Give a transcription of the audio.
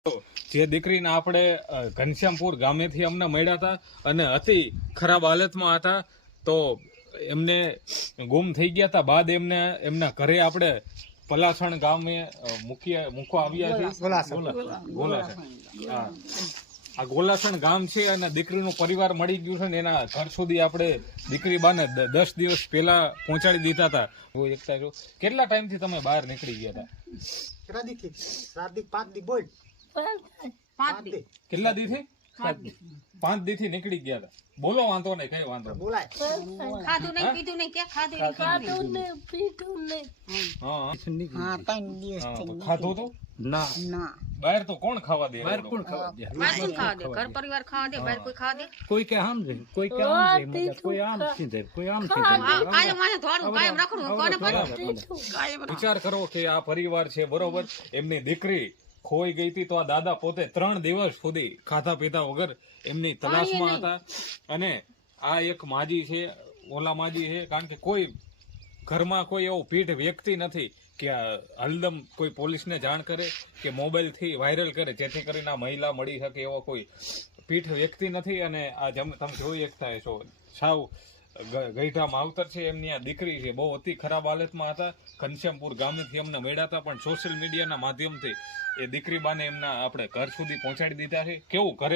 જે દીકરીને આપણે ઘનશ્યામપુર ગામેથી અમને મળ્યા હતા અને અતિ ખરાબ હાલતમાં હતા, તો એમને ગુમ થઈ ગયા હતા. બાદ એમને એમના ઘરે આપણે પલાસણ ગામે મૂકવા આવ્યા છે. ગોલાસણ, હા, આ ગોલાસણ ગામ છે અને દીકરીનું પરિવાર મળી ગયું છે ને એના ઘર સુધી આપણે દીકરી બાને 10 દિવસ પહેલા પહોંચાડી દીધા હતા. કેટલા ટાઈમથી તમે બહાર નીકળી ગયા હતા? કેટલા દી થી? 5 દી થી નીકળી ગયા હતા. બોલો, વાંધો નહીં, કઈ વાંધો નહીં. ખાધું નહીં, પીધું નહીં, કે ખાધું નહીં. હા, ખાધું તો ના. બહાર તો કોણ ખાવા દે? બહાર કોણ ખાવા દે? ઘર પરિવાર ખાવા દે, બહાર કોઈ ખાવા દે? કોઈ કે આમ છે, કોઈ કે આમ છે, કોઈ આમ છે, કોઈ આમ છે. કાયમ માથે ધોળું, કાયમ રખડું, કોને પડ્યું? વિચાર કરો કે આ પરિવાર છે, બરોબર, એમની દીકરી ખોઈ ગઈ હતી, તો આ દાદા પોતે 3 દિવસ સુધી ખાધા પીધા વગર એમની તલાશમાં હતા. અને આ એક માજી છે, ઓલા માજી છે, કારણ કે કોઈ ઘરમાં કોઈ એવો પીઠ વ્યક્તિ નથી કે હલદમ કોઈ પોલીસને જાણ કરે કે મોબાઈલથી વાયરલ કરે જેથી કરીને આ મહિલા મળી શકે એવો કોઈ પીઠ વ્યક્તિ નથી. અને આ તમે જોઈ શકતા છો, સાવ ગઈઢા માવતર છે, એમની આ દીકરી છે, બહુ અતિ ખરાબ હાલતમાં હતા. ઘનશ્યામપુર ગામેથી અમને મળ્યા હતા, પણ સોશિયલ મીડિયાના માધ્યમથી એ દીકરી બાને એમના આપણે ઘર સુધી પહોંચાડી દીધા છે. કેવું ઘરે